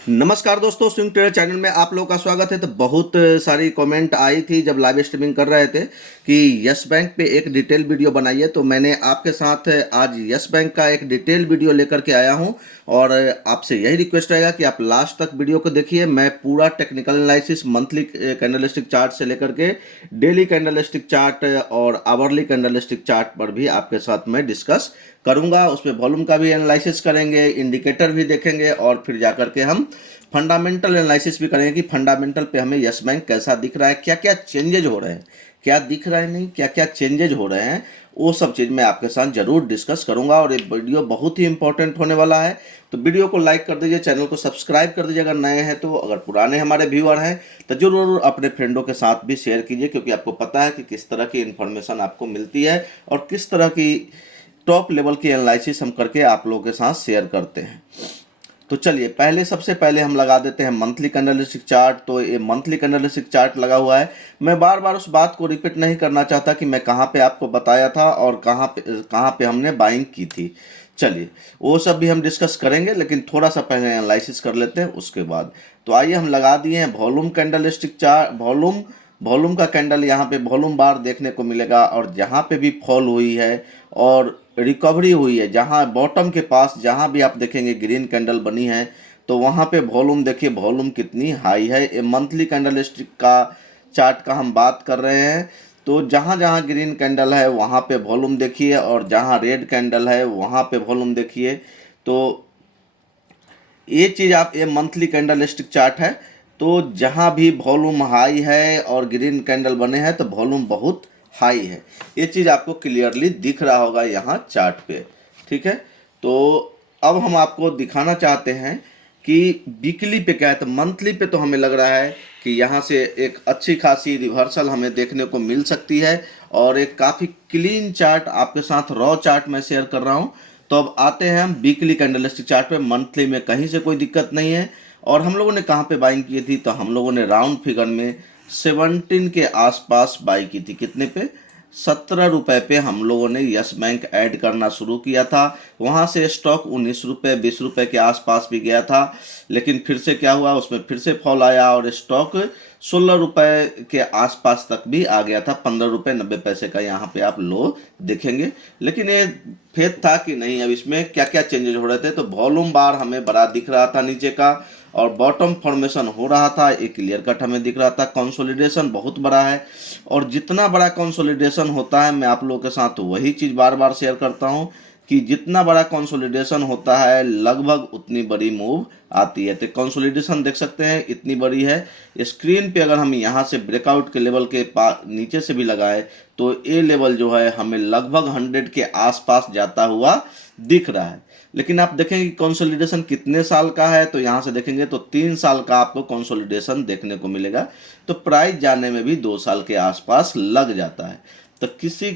नमस्कार दोस्तों, swing trader channel में आप लोगों का स्वागत है। तो बहुत सारी कमेंट आई थी जब लाइव स्ट्रीमिंग कर रहे थे कि यस बैंक पे एक डिटेल वीडियो बनाइए। तो मैंने आपके साथ आज यस बैंक का एक डिटेल वीडियो लेकर के आया हूं और आपसे यही रिक्वेस्ट रहेगा कि आप लास्ट तक वीडियो को देखिए। मैं पूरा technical analysis monthly candlestick chart से लेकर के डेली कैंडलस्टिक चार्ट और आवरली कैंडलस्टिक चार्ट पर भी आपके साथ मैं डिस्कस करूंगा। उसमें वॉल्यूम का भी एनालिसिस करेंगे, इंडिकेटर भी देखेंगे और फिर जाकर के हम फंडामेंटल एनालिसिस भी करेंगे कि फंडामेंटल पे हमें यस बैंक कैसा दिख रहा है, क्या क्या चेंजेज हो रहे हैं, क्या दिख रहा है नहीं, क्या क्या चेंजेज हो रहे हैं, वो सब चीज़ मैं आपके साथ जरूर डिस्कस करूंगा। और ये वीडियो बहुत ही इंपॉर्टेंट होने वाला है। तो वीडियो को लाइक कर दीजिए, चैनल को सब्सक्राइब कर दीजिए अगर नए हैं तो। अगर पुराने हमारे व्यूअर हैं तो जरूर अपने फ्रेंडों के साथ भी शेयर कीजिए, क्योंकि आपको पता है कि किस तरह की इन्फॉर्मेशन आपको मिलती है और किस तरह की टॉप लेवल की एनालिसिस हम करके आप लोगों के साथ शेयर करते हैं। तो चलिए सबसे पहले हम लगा देते हैं मंथली कैंडलस्टिक चार्ट। तो ये मंथली कैंडलस्टिक चार्ट लगा हुआ है। मैं बार बार उस बात को रिपीट नहीं करना चाहता कि मैं कहाँ पे आपको बताया था और कहाँ पे हमने बाइंग की थी। चलिए वो सब भी हम डिस्कस करेंगे, लेकिन थोड़ा सा पहले एनालिसिस कर लेते हैं उसके बाद। तो आइए हम लगा दिए हैं वॉल्यूम कैंडलस्टिक चार्ट। वॉल्यूम का कैंडल यहाँ पे वॉल्यूम बार देखने को मिलेगा और जहाँ पे भी फॉल हुई है और रिकवरी हुई है, जहाँ बॉटम के पास जहाँ भी आप देखेंगे ग्रीन कैंडल बनी है, तो वहाँ पे वॉल्यूम देखिए, वॉल्यूम कितनी हाई है। ये मंथली कैंडलस्टिक का चार्ट का हम बात कर रहे हैं। तो जहाँ जहाँ ग्रीन कैंडल है वहाँ पे वॉल्यूम देखिए और जहाँ रेड कैंडल है वहाँ पे वॉल्यूम देखिए। तो ये चीज़ आप, ये मंथली कैंडलस्टिक चार्ट है। तो जहाँ भी वॉल्यूम हाई है और ग्रीन कैंडल बने हैं तो वॉल्यूम बहुत हाई है। ये चीज़ आपको क्लियरली दिख रहा होगा यहाँ चार्ट पे, ठीक है। तो अब हम आपको दिखाना चाहते हैं कि वीकली पे क्या है। तो मंथली पे तो हमें लग रहा है कि यहाँ से एक अच्छी खासी रिवर्सल हमें देखने को मिल सकती है और एक काफ़ी क्लीन चार्ट आपके साथ रॉ चार्ट मैं शेयर कर रहा हूँ। तो अब आते हैं हम वीकली कैंडलस्टिक चार्ट पे। मंथली में कहीं से कोई दिक्कत नहीं है। और हम लोगों ने कहाँ पे बाइंग की थी, तो हम लोगों ने राउंड फिगर में 17 के आसपास बाई की थी। कितने पे? 17 रुपये पे हम लोगों ने यस बैंक ऐड करना शुरू किया था। वहाँ से स्टॉक 19 रुपये 20 रुपये के आसपास भी गया था, लेकिन फिर से क्या हुआ, उसमें फिर से फॉल आया और स्टॉक 16 रुपये के आसपास तक भी आ गया था। 15 रुपये 90 पैसे का यहाँ पे आप लो देखेंगे। लेकिन ये फेथ था कि नहीं, अब इसमें क्या क्या चेंजेज हो रहे थे। तो वॉल्यूम बार हमें बड़ा दिख रहा था नीचे का और बॉटम फॉर्मेशन हो रहा था, एक क्लियर कट हमें दिख रहा था। कंसोलिडेशन बहुत बड़ा है और जितना बड़ा कंसोलिडेशन होता है, मैं आप लोगों के साथ वही चीज़ बार बार शेयर करता हूँ कि जितना बड़ा कंसोलिडेशन होता है लगभग उतनी बड़ी मूव आती है। तो कंसोलिडेशन देख सकते हैं इतनी बड़ी है। स्क्रीन पे अगर हम यहाँ से ब्रेकआउट के लेवल के नीचे से भी लगाए तो ये लेवल जो है हमें लगभग 100 के आसपास जाता हुआ दिख रहा है। लेकिन आप देखेंगे कंसोलिडेशन कितने साल का है, तो यहाँ से देखेंगे तो 3 साल का आपको कंसोलिडेशन देखने को मिलेगा। तो प्राइस जाने में भी 2 साल के आसपास लग जाता है। तो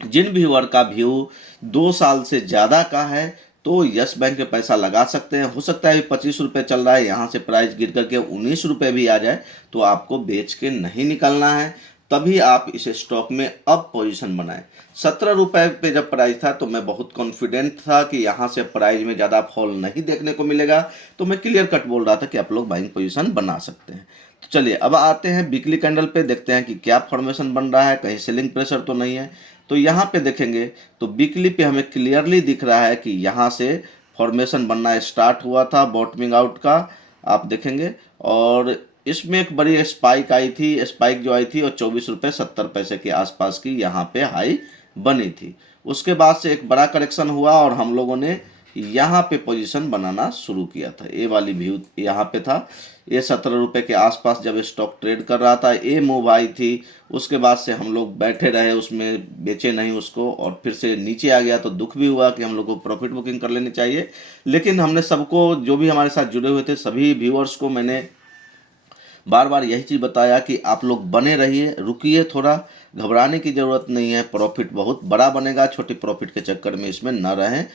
जिन व्यूअर का व्यू 2 साल से ज़्यादा का है तो यस बैंक पे पैसा लगा सकते हैं। हो सकता है 25 रुपये चल रहा है, यहाँ से प्राइस गिर करके 19 रुपये भी आ जाए तो आपको बेच के नहीं निकलना है। तभी आप इस स्टॉक में अब पोजीशन बनाएं। 17 रुपये पे जब प्राइस था तो मैं बहुत कॉन्फिडेंट था कि यहाँ से प्राइस में ज़्यादा फॉल नहीं देखने को मिलेगा। तो मैं क्लियर कट बोल रहा था कि आप लोग बाइंग पोजीशन बना सकते हैं। तो चलिए अब आते हैं वीकली कैंडल पे, देखते हैं कि क्या फॉर्मेशन बन रहा है, कहीं सेलिंग प्रेशर तो नहीं है। तो यहाँ पे देखेंगे तो वीकली पे हमें क्लियरली दिख रहा है कि यहाँ से फॉर्मेशन बनना स्टार्ट हुआ था बॉटमिंग आउट का, आप देखेंगे। और इसमें एक बड़ी स्पाइक आई थी, स्पाइक जो आई थी और 24 रुपये 70 पैसे के आसपास की यहाँ पे हाई बनी थी। उसके बाद से एक बड़ा करेक्शन हुआ और हम लोगों ने यहाँ पे पोजीशन बनाना शुरू किया था। ये वाली व्यू यहाँ पे था। ये 17 रुपये के आसपास जब स्टॉक ट्रेड कर रहा था, ये मूव आई थी। उसके बाद से हम लोग बैठे रहे, उसमें बेचे नहीं उसको और फिर से नीचे आ गया तो दुख भी हुआ कि हम लोग को प्रॉफिट बुकिंग कर लेनी चाहिए। लेकिन हमने सबको, जो भी हमारे साथ जुड़े हुए थे सभी व्यूअर्स को मैंने बार बार यही चीज़ बताया कि आप लोग बने रहिए, रुकिए, थोड़ा घबराने की ज़रूरत नहीं है। प्रॉफिट बहुत बड़ा बनेगा, छोटी प्रॉफिट के चक्कर में इसमें न रहें।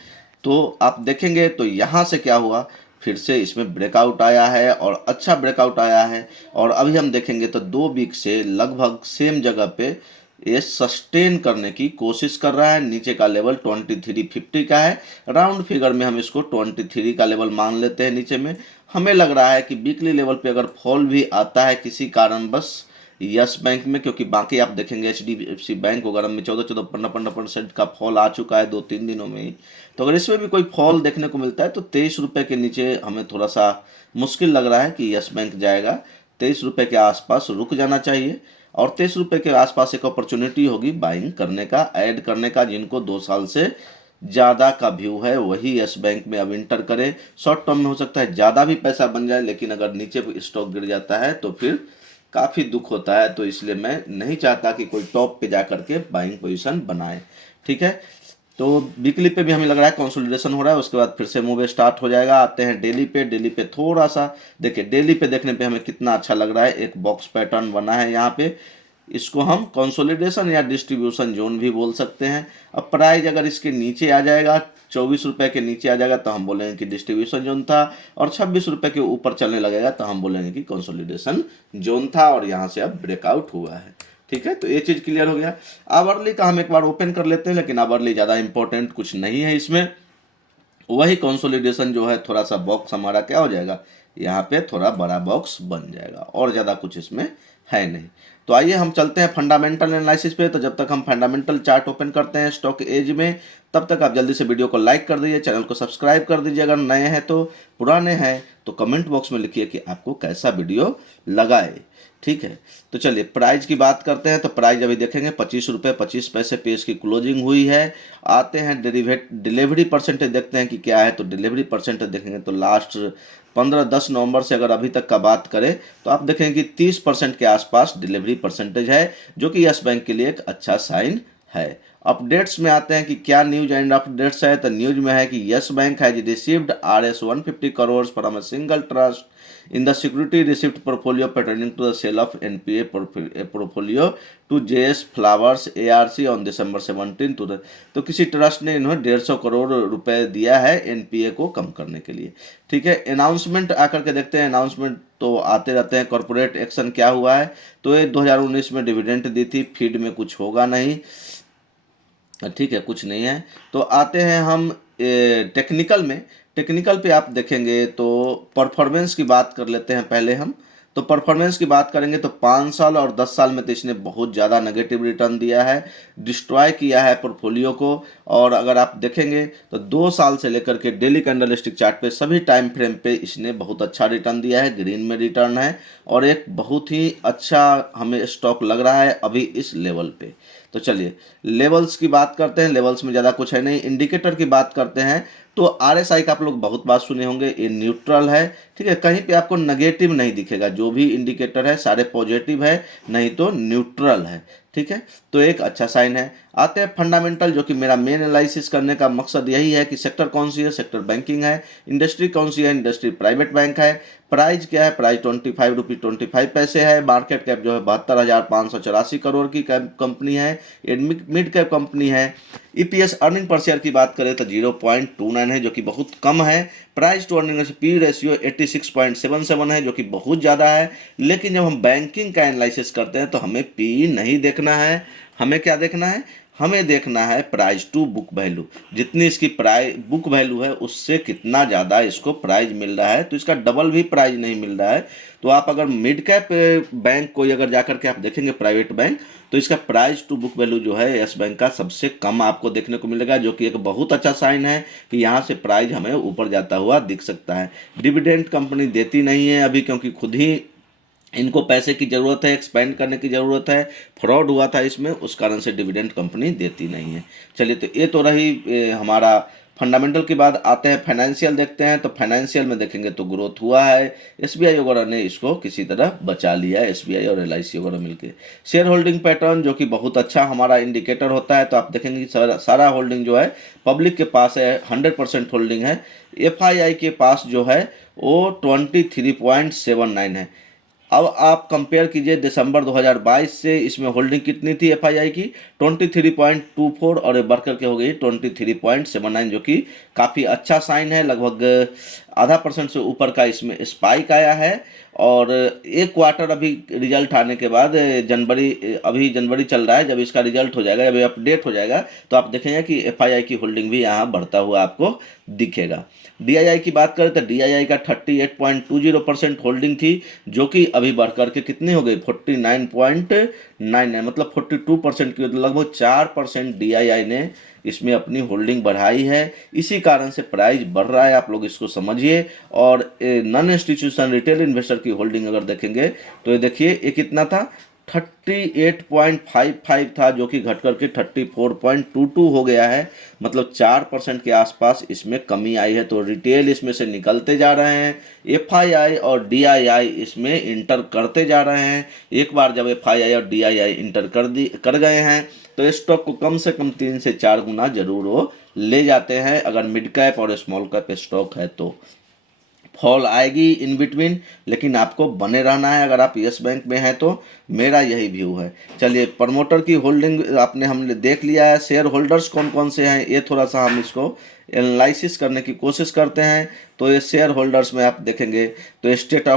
तो आप देखेंगे तो यहाँ से क्या हुआ, फिर से इसमें ब्रेकआउट आया है और अच्छा ब्रेकआउट आया है। और अभी हम देखेंगे तो 2 वीक से लगभग सेम जगह पे ये सस्टेन करने की कोशिश कर रहा है। नीचे का लेवल 2350 का है, राउंड फिगर में हम इसको 23 का लेवल मान लेते हैं। नीचे में हमें लग रहा है कि वीकली लेवल पे अगर फॉल भी आता है किसी कारणवश यस बैंक में, क्योंकि बाकी आप देखेंगे HDFC बैंक वगैरह में 14-15% का फॉल आ चुका है 2-3 दिनों में ही। तो अगर इसमें भी कोई फॉल देखने को मिलता है तो 23 रुपये के नीचे हमें थोड़ा सा मुश्किल लग रहा है कि यस बैंक जाएगा। 23 रुपये के आसपास रुक जाना चाहिए और 23 रुपये के आसपास एक अपॉर्चुनिटी होगी बाइंग करने का, ऐड करने का। जिनको 2 साल से ज़्यादा का व्यू है वही यस बैंक में अब इंटर करे। शॉर्ट टर्म में हो सकता है ज़्यादा भी पैसा बन जाए, लेकिन अगर नीचे स्टॉक गिर जाता है तो फिर काफ़ी दुख होता है। तो इसलिए मैं नहीं चाहता कि कोई टॉप पे जा करके बाइंग पोजीशन बनाए। ठीक है, तो वीकली पे भी हमें लग रहा है कंसोलिडेशन हो रहा है, उसके बाद फिर से मूव स्टार्ट हो जाएगा। आते हैं डेली पे। डेली पे थोड़ा सा देखिए, डेली पे देखने पे हमें कितना अच्छा लग रहा है। एक बॉक्स पैटर्न बना है यहाँ पे, इसको हम कंसोलिडेशन या डिस्ट्रीब्यूशन जोन भी बोल सकते हैं। अब प्राइस अगर इसके नीचे आ जाएगा, 24 रुपये के नीचे आ जाएगा तो हम बोलेंगे कि डिस्ट्रीब्यूशन जोन था, और 26 रुपये के ऊपर चलने लगेगा तो हम बोलेंगे कि कंसोलिडेशन जोन था और यहाँ से अब ब्रेकआउट हुआ है। ठीक है, तो ये चीज़ क्लियर हो गया। आवरली का हम एक बार ओपन कर लेते हैं, लेकिन आवरली ज़्यादा इंपॉर्टेंट कुछ नहीं है इसमें। वही कंसोलिडेशन जो है, थोड़ा सा बॉक्स हमारा क्या हो जाएगा, यहाँ पे थोड़ा बड़ा बॉक्स बन जाएगा और ज़्यादा कुछ इसमें है नहीं। तो आइए हम चलते हैं फंडामेंटल एनालिसिस पे। तो जब तक हम फंडामेंटल चार्ट ओपन करते हैं स्टॉक एज में, तब तक आप जल्दी से वीडियो को लाइक कर दीजिए, चैनल को सब्सक्राइब कर दीजिए अगर नए हैं तो। पुराने हैं तो कमेंट बॉक्स में लिखिए कि आपको कैसा वीडियो लगाए। ठीक है, तो चलिए प्राइस की बात करते हैं। तो प्राइस अभी देखेंगे 25 रुपये 25 पैसे पे इसकी क्लोजिंग हुई है। आते हैं डिलीवरी परसेंटेज देखते हैं कि क्या है। तो डिलीवरी परसेंटेज देखेंगे तो लास्ट 15-10 नवंबर से अगर अभी तक का बात करें तो आप देखेंगे कि 30% के आसपास डिलीवरी परसेंटेज है, जो कि यस बैंक के लिए एक अच्छा साइन है। अपडेट्स में आते हैं कि क्या न्यूज एंड अपडेट्स है। तो न्यूज में है कि yes bank has received Rs 150 crore from a single trust in the security receipt portfolio pertaining to the sale of NPA portfolio to JS Flowers ARC on December 17 to तो किसी trust ने इन्हें 150 करोड़ रुपए दिया है एनपीए को कम करने के लिए। ठीक है, अनाउंसमेंट आकर के देखते हैं। अनाउंसमेंट तो आते रहते हैं। कॉर्पोरेट एक्शन क्या हुआ है, तो ये 2019 में डिविडेंड दी थी, फीड में कुछ होगा नहीं। ठीक है, कुछ नहीं है। तो आते हैं हम टेक्निकल में। टेक्निकल पे आप देखेंगे तो परफॉर्मेंस की बात कर लेते हैं पहले हम। तो परफॉर्मेंस की बात करेंगे तो 5 साल और 10 साल में तो इसने बहुत ज़्यादा नेगेटिव रिटर्न दिया है, डिस्ट्रॉय किया है पोर्टफोलियो को। और अगर आप देखेंगे तो 2 साल से लेकर के डेली कैंडलस्टिक चार्ट पे सभी टाइम फ्रेम पे इसने बहुत अच्छा रिटर्न दिया है, ग्रीन में रिटर्न है और एक बहुत ही अच्छा हमें स्टॉक लग रहा है अभी इस लेवल पे। तो चलिए लेवल्स की बात करते हैं। लेवल्स में ज़्यादा कुछ है नहीं। इंडिकेटर की बात करते हैं तो RSI का आप लोग बहुत बात सुने होंगे, ये न्यूट्रल है। ठीक है, कहीं पे आपको नेगेटिव नहीं दिखेगा, जो भी इंडिकेटर है सारे पॉजिटिव है, नहीं तो न्यूट्रल है। ठीक है, तो एक अच्छा साइन है। आते हैं फंडामेंटल, जो कि मेरा मेन एनालिसिस करने का मकसद यही है कि सेक्टर कौन सी है, सेक्टर बैंकिंग है। इंडस्ट्री कौन सी है, इंडस्ट्री प्राइवेट बैंक है। प्राइस क्या है, प्राइस 25 रुपये 25 पैसे है। मार्केट कैप जो है 72,584 करोड़ की कंपनी है, मिड कैप कंपनी है। EPS अर्निंग पर शेयर की बात करें तो 0.29 है, जो कि बहुत कम है। Price to earning P ratio 86.77 है, जो कि बहुत ज़्यादा है। लेकिन जब हम बैंकिंग का एनालिसिस करते हैं तो हमें पी नहीं देखना है, हमें क्या देखना है, हमें देखना है प्राइस टू बुक वैल्यू। जितनी इसकी प्राइस बुक वैल्यू है उससे कितना ज़्यादा इसको प्राइस मिल रहा है, तो इसका डबल भी प्राइस नहीं मिल रहा है। तो आप अगर मिड कैप बैंक कोई अगर जाकर के आप देखेंगे प्राइवेट बैंक, तो इसका प्राइस टू बुक वैल्यू जो है यस बैंक का सबसे कम आपको देखने को मिलेगा, जो कि एक बहुत अच्छा साइन है कि यहाँ से प्राइस हमें ऊपर जाता हुआ दिख सकता है। डिविडेंड कंपनी देती नहीं है अभी, क्योंकि खुद ही इनको पैसे की ज़रूरत है, एक्सपेंड करने की ज़रूरत है, फ्रॉड हुआ था इसमें, उस कारण से डिविडेंड कंपनी देती नहीं है। चलिए, तो ये तो रही हमारा फंडामेंटल के बाद आते हैं फाइनेंशियल देखते हैं। तो फाइनेंशियल में देखेंगे तो ग्रोथ हुआ है। SBI वगैरह ने इसको किसी तरह बचा लिया है, SBI और LIC वगैरह मिलके। शेयर होल्डिंग पैटर्न जो कि बहुत अच्छा हमारा इंडिकेटर होता है, तो आप देखेंगे कि सारा होल्डिंग जो है पब्लिक के पास है, 100% होल्डिंग है। FII के पास जो है वो 23.79 है। अब आप कंपेयर कीजिए दिसंबर 2022 से, इसमें होल्डिंग कितनी थी FII की, 23.24 और बढ़ करके हो गई 23.79, जो कि काफ़ी अच्छा साइन है। लगभग 0.5% से ऊपर का इसमें स्पाइक आया है। और एक क्वार्टर अभी रिजल्ट आने के बाद अभी जनवरी चल रहा है, जब इसका रिजल्ट हो जाएगा, जब ये अपडेट हो जाएगा, तो आप देखेंगे कि एफआईआई की होल्डिंग भी यहाँ बढ़ता हुआ आपको दिखेगा। डीआईआई की बात करें तो डीआईआई का 38.20% होल्डिंग थी, जो कि अभी बढ़ करके कितनी हो गई 49.99, मतलब 42% की, लगभग 4% डीआईआई ने इसमें अपनी होल्डिंग बढ़ाई है। इसी कारण से प्राइस बढ़ रहा है, आप लोग इसको समझिए। और नॉन इंस्टीट्यूशन रिटेल इन्वेस्टर की होल्डिंग अगर देखेंगे तो ये देखिए ये कितना था 38.55 था, जो कि घट करके 34.22 हो गया है, मतलब 4% के आसपास इसमें कमी आई है। तो रिटेल इसमें से निकलते जा रहे हैं, एफआईआई और डीआईआई इसमें इंटर करते जा रहे हैं। एक बार जब एफआईआई और डीआईआई इंटर कर गए हैं तो स्टॉक को कम से कम 3 से 4 गुना जरूर वो ले जाते हैं, अगर मिड कैप और स्मॉल कैप स्टॉक है तो। फॉल आएगी इन बिटवीन, लेकिन आपको बने रहना है अगर आप यस बैंक में हैं तो, मेरा यही व्यू है। चलिए, प्रमोटर की होल्डिंग हमने देख लिया है। शेयर होल्डर्स कौन कौन से हैं ये थोड़ा सा हम इसको एनालिसिस करने की कोशिश करते हैं। तो ये शेयर होल्डर्स में आप देखेंगे तो स्टेट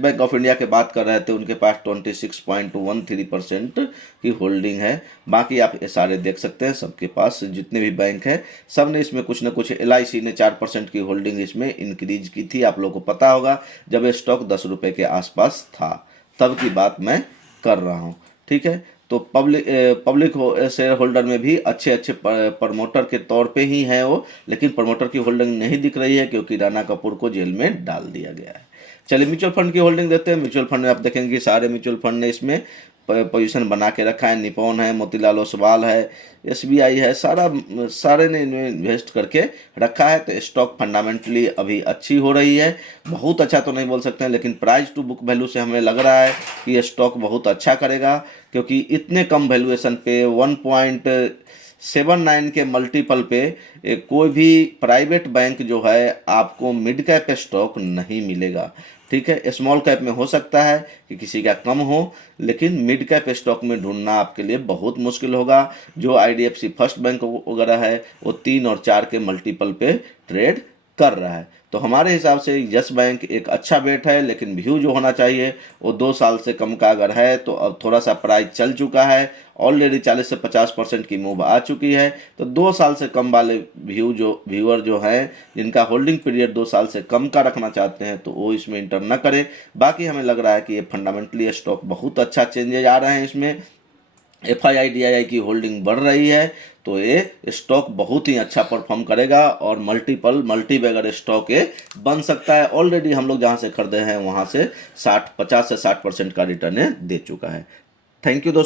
बैंक ऑफ इंडिया की बात कर रहे थे, उनके पास 26.13% की होल्डिंग है। बाकी आप ये सारे देख सकते हैं, सबके पास जितने भी बैंक है सब ने इसमें कुछ ना कुछ, LIC ने 4% की होल्डिंग इसमें इंक्रीज की थी, आप लोगों को पता होगा, जब ये स्टॉक 10 रुपये के आसपास था, तब की बात मैं कर रहा हूँ। ठीक है, तो पब्लिक शेयर होल्डर में भी अच्छे प्रमोटर के तौर पे ही है वो, लेकिन प्रमोटर की होल्डिंग नहीं दिख रही है क्योंकि राणा कपूर को जेल में डाल दिया गया है। चलिए, म्यूचुअल फंड की होल्डिंग देखते हैं। म्यूचुअल फंड में आप देखेंगे कि सारे म्यूचुअल फंड ने इसमें पोजीशन बना के रखा है। निपॉन है, मोतीलाल ओसवाल है, SBI है, सारे ने इन्वेस्ट करके रखा है। तो स्टॉक फंडामेंटली अभी अच्छी हो रही है, बहुत अच्छा तो नहीं बोल सकते हैं, लेकिन प्राइस टू बुक वैल्यू से हमें लग रहा है कि ये स्टॉक बहुत अच्छा करेगा, क्योंकि इतने कम वैल्यूएशन पे 1.79 के मल्टीपल पे कोई भी प्राइवेट बैंक जो है आपको मिड कैप स्टॉक नहीं मिलेगा। ठीक है, स्मॉल कैप में हो सकता है कि किसी का कम हो, लेकिन मिड कैप स्टॉक में ढूंढना आपके लिए बहुत मुश्किल होगा। जो IDFC फर्स्ट बैंक वगैरह है वो 3 और 4 के मल्टीपल पे ट्रेड कर रहा है। तो हमारे हिसाब से यस बैंक एक अच्छा बेट है, लेकिन व्यू जो होना चाहिए वो 2 साल से कम का अगर है तो अब थोड़ा सा प्राइस चल चुका है, ऑलरेडी 40 से 50% की मूव आ चुकी है। तो 2 साल से कम वाले व्यूअर जो हैं जिनका होल्डिंग पीरियड 2 साल से कम का रखना चाहते हैं तो वो इसमें इंटर न करें। बाकी हमें लग रहा है कि ये फंडामेंटली स्टॉक बहुत अच्छा चेंजेज आ रहे हैं, इसमें FII DII की होल्डिंग बढ़ रही है, तो ये स्टॉक बहुत ही अच्छा परफॉर्म करेगा और मल्टी बैगर स्टॉक ये बन सकता है। ऑलरेडी हम लोग जहाँ से खरीदे हैं वहाँ से 50 से 60% का रिटर्न दे चुका है। थैंक यू दोस्तों।